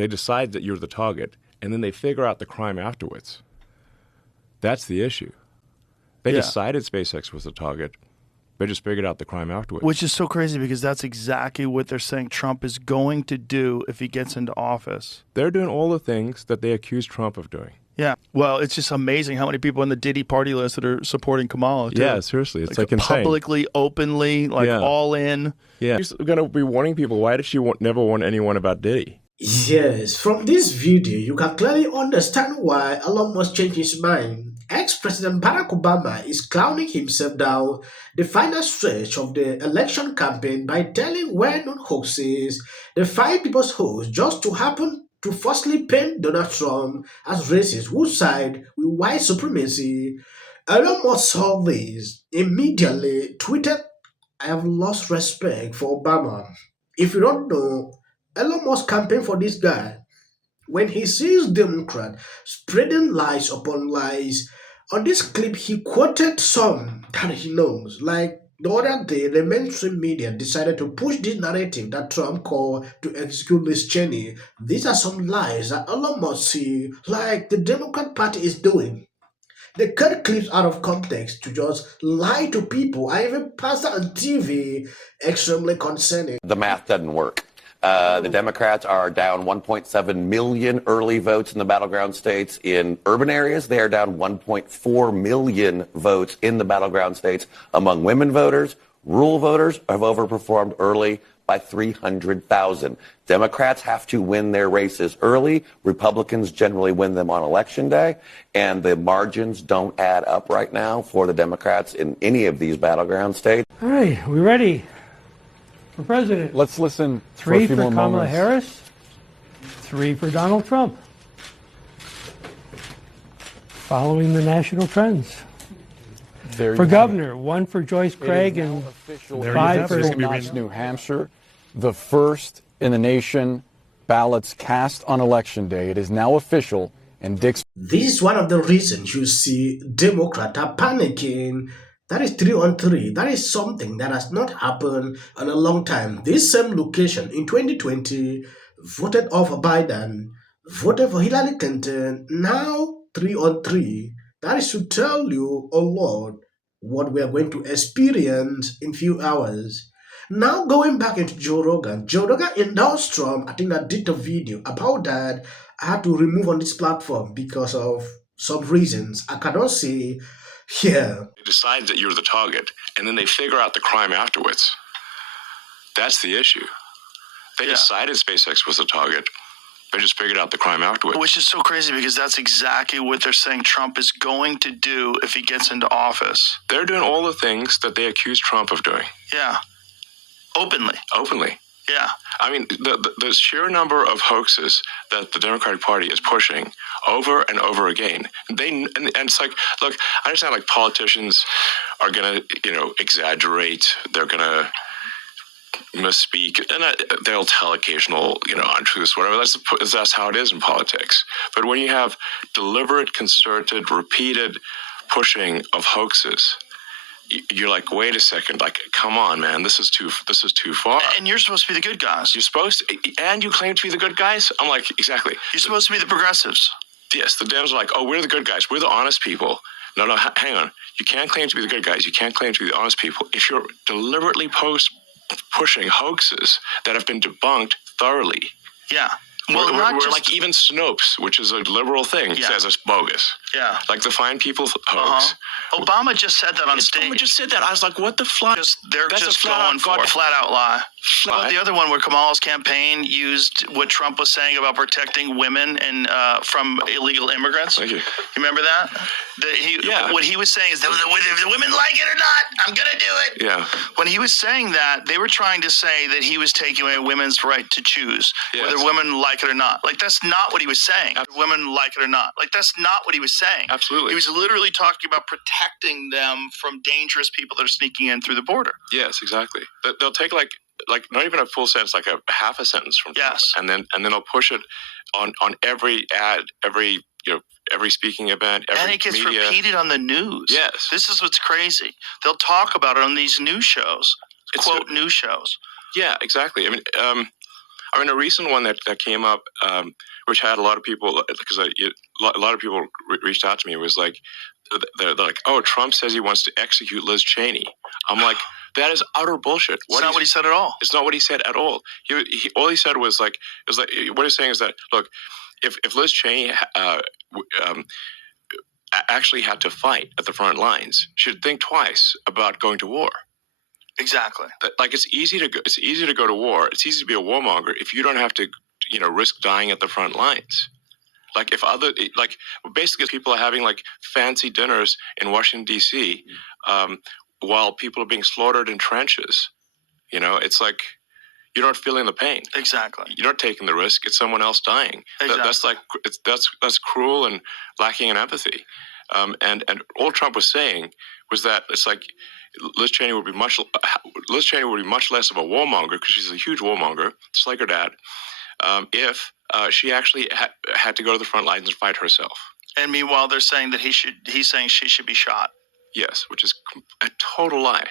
They decide that you're the target, and then they figure out the crime afterwards. That's the issue. They decided SpaceX was the target. They just figured out the crime afterwards. Which is so crazy because that's exactly what they're saying Trump is going to do if he gets into office. They're doing all the things that they accuse Trump of doing. Yeah. Well, it's just amazing how many people on the Diddy party list that are supporting Kamala, too. Yeah, seriously. It's like insane. Publicly, openly, all in. Yeah. She's going to be warning people. Why did she never warn anyone about Diddy? Yes, from this video, you can clearly understand why Elon Musk changed his mind. Ex-President Barack Obama is clowning himself down the final stretch of the election campaign by telling well-known hoaxes, the five people's hoax, just to happen to falsely paint Donald Trump as racist who side with white supremacy. Elon Musk saw this, immediately tweeted, "I have lost respect for Obama." If you don't know, Elon Musk campaigned for this guy. When he sees Democrats spreading lies upon lies, on this clip he quoted some that he knows. Like the other day, the mainstream media decided to push this narrative that Trump called to execute Liz Cheney. These are some lies that Elon Musk see, like the Democrat Party is doing. They cut clips out of context to just lie to people. I even passed it on TV. Extremely concerning. The math doesn't work. The Democrats are down 1.7 million early votes in the battleground states. In urban areas, they are down 1.4 million votes in the battleground states. Among women voters, rural voters have overperformed early by 300,000. Democrats have to win their races early. Republicans generally win them on election day. And the margins don't add up right now for the Democrats in any of these battleground states. All right, we ready? For president. Let's listen. 3 for Kamala moments. Harris, 3 for Donald Trump. Following the national trends. For governor, 1 for Joyce Craig and 5 for New Hampshire. The first in the nation ballots cast on election day. It is now official, and Dick's. This is one of the reasons you see Democrats are panicking. That is 3 on 3. That is something that has not happened in a long time. This same location in 2020 voted off Biden, voted for Hillary Clinton. Now 3 on 3. That is to tell you a lot what we are going to experience in few hours. Now going back into Joe Rogan. Joe Rogan endorsed Trump. I think I did a video about that. I had to remove on this platform because of some reasons I cannot say here. They decide that you're the target, and then they figure out the crime afterwards. That's the issue. They decided SpaceX was the target. They just figured out the crime afterwards. Which is so crazy because that's exactly what they're saying Trump is going to do if he gets into office. They're doing all the things that they accuse Trump of doing. Yeah. Openly. Openly. Yeah. I mean, the sheer number of hoaxes that the Democratic Party is pushing over and over again. And it's like, look, I understand like politicians are going to, exaggerate. They're going to misspeak, and they'll tell occasional, untruths, whatever. That's how it is in politics. But when you have deliberate, concerted, repeated pushing of hoaxes, you're like, wait a second, like, come on, man, this is too far. And you're supposed to be the good guys. You're supposed to, and you claim to be the good guys? I'm like, exactly. You're supposed to be the progressives. Yes, the Dems are like, oh, we're the good guys. We're the honest people. No, hang on. You can't claim to be the good guys. You can't claim to be the honest people if you're deliberately pushing hoaxes that have been debunked thoroughly. Yeah. Well, we're like even Snopes, which is a liberal thing, says it's bogus. Yeah. Like the fine people hoax. Obama just said that on stage. Obama just said that. I was like, what the fuck? They're just going for a flat-out lie. The other one where Kamala's campaign used what Trump was saying about protecting women and from illegal immigrants. Thank you. You remember that? What he was saying is, if the women like it or not, I'm going to do it. Yeah. When he was saying that, they were trying to say that he was taking away women's right to choose whether women like it or not. Like, that's not what he was saying. Women like it or not. Like, that's not what he was saying. Absolutely. He was literally talking about protecting them from dangerous people that are sneaking in through the border. Yes, exactly. They'll take like not even a full sentence, like a half a sentence from Trump, and then they'll push it on every ad, every speaking event, every and it gets media. repeated on the news. Yes, this is what's crazy. They'll talk about it on these news shows, news shows. Yeah, exactly. I mean, I mean, a recent one that came up, which had a lot of people, because a lot of people reached out to me, was like, they're like, oh, Trump says he wants to execute Liz Cheney. I'm like, that is utter bullshit. It's not what he said at all. It's not what he said at all. All he said was like, what he's saying is that, look, if Liz Cheney actually had to fight at the front lines, she'd think twice about going to war. Exactly. Like, it's easy to go to war. It's easy to be a warmonger if you don't have to, risk dying at the front lines. Like, basically people are having like fancy dinners in Washington D.C. While people are being slaughtered in trenches. It's like you're not feeling the pain. Exactly. You're not taking the risk. It's someone else dying. Exactly. That's cruel and lacking in empathy. And all Trump was saying was that it's like Liz Cheney would be much less of a warmonger, because she's a huge warmonger, just like her dad, if she actually had to go to the front lines and fight herself. And meanwhile, they're saying that he's saying she should be shot. Yes, which is a total lie.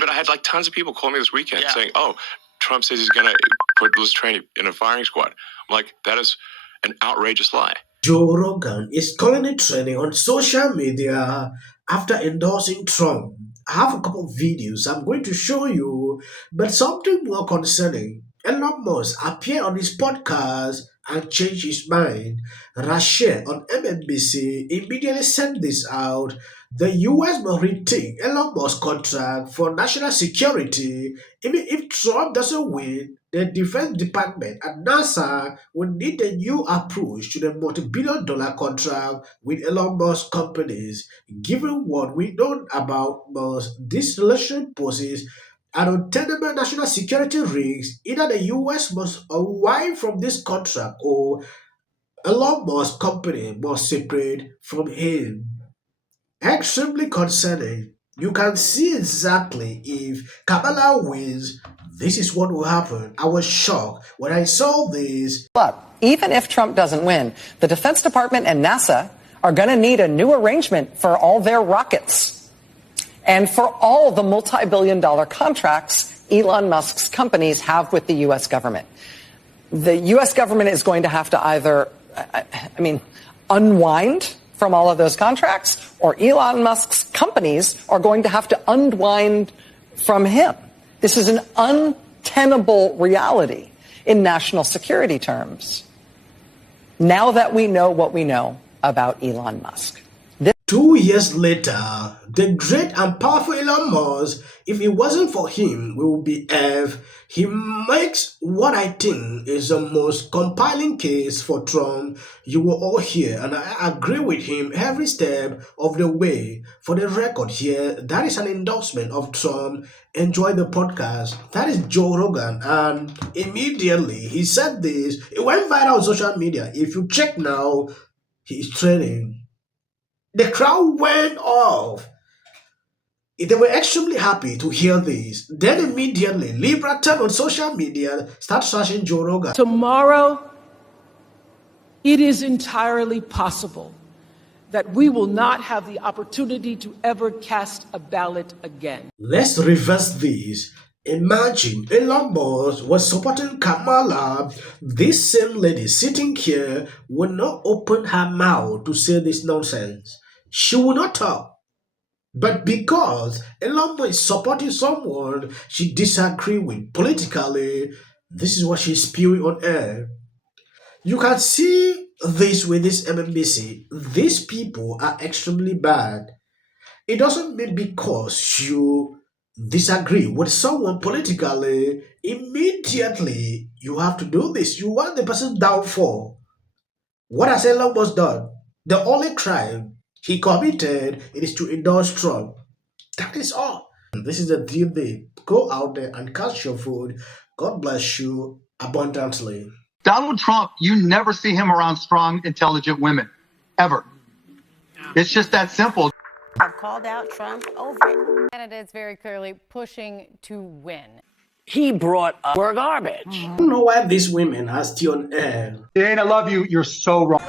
But I had like tons of people call me this weekend saying, oh, Trump says he's going to put Liz Cheney in a firing squad. I'm like, that is an outrageous lie. Joe Rogan is currently trending on social media after endorsing Trump. I have a couple of videos I'm going to show you, but something more concerning. Elon Musk appeared on his podcast and changed his mind. Russia on MSNBC immediately sent this out. The US must rethink Elon Musk's contract for national security. Even if Trump doesn't win, the Defense Department and NASA will need a new approach to the multi-billion-dollar contract with Elon Musk companies. Given what we know about Musk, this relationship poses an untenable national security risk. Either the US must unwind from this contract, or Elon Musk company must separate from him. Extremely concerning. You can see exactly if Kamala wins, this is what will happen. I was shocked when I saw this. Look, even if Trump doesn't win, the Defense Department and NASA are going to need a new arrangement for all their rockets and for all the multi-billion-dollar contracts Elon Musk's companies have with the U.S. government. The U.S. government is going to have to either, unwind from all of those contracts, or Elon Musk's companies are going to have to unwind from him. This is an untenable reality in national security terms, now that we know what we know about Elon Musk. 2 years later, the great and powerful Elon Musk, if it wasn't for him, we would be F. He makes what I think is the most compelling case for Trump you will all hear, and I agree with him every step of the way. For the record here, that is an endorsement of Trump. Enjoy the podcast. That is Joe Rogan, and immediately he said this. It went viral on social media. If you check now, he's trending. The crowd went off. They were extremely happy to hear this. Then immediately, Libra turned on social media, start searching Joe Rogan. Tomorrow, it is entirely possible that we will not have the opportunity to ever cast a ballot again. Let's reverse this. Imagine Elon Musk was supporting Kamala. This same lady sitting here would not open her mouth to say this nonsense. She will not talk. But because Elon Musk is supporting someone she disagrees with politically, this is what she's spewing on air. You can see this with this MSNBC. These people are extremely bad. It doesn't mean because you disagree with someone politically, immediately you have to do this. You want the person's downfall. What has Elon Musk done? The only crime he committed is to endorse Trump. That is all. This is the deal day. Go out there and catch your food. God bless you abundantly. Donald Trump, you never see him around strong, intelligent women. Ever. It's just that simple. I've called out Trump over it. Candidates very clearly pushing to win. He brought up we're garbage. I don't know why these women are still on air. Jane, I love you. You're so wrong.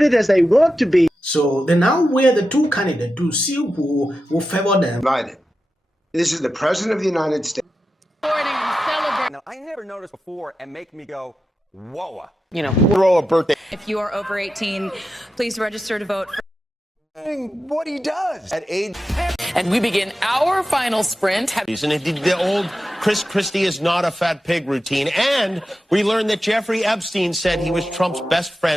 It as they want to be. So they now wear the two candidates to see who will favor them. Biden. This is the President of the United States. I I never noticed before and make me go, whoa. You know, Throw a birthday. if you are over 18, please register to vote. What he does at age. And we begin our final sprint. And the old Chris Christie is not a fat pig routine. And we learned that Jeffrey Epstein said he was Trump's best friend.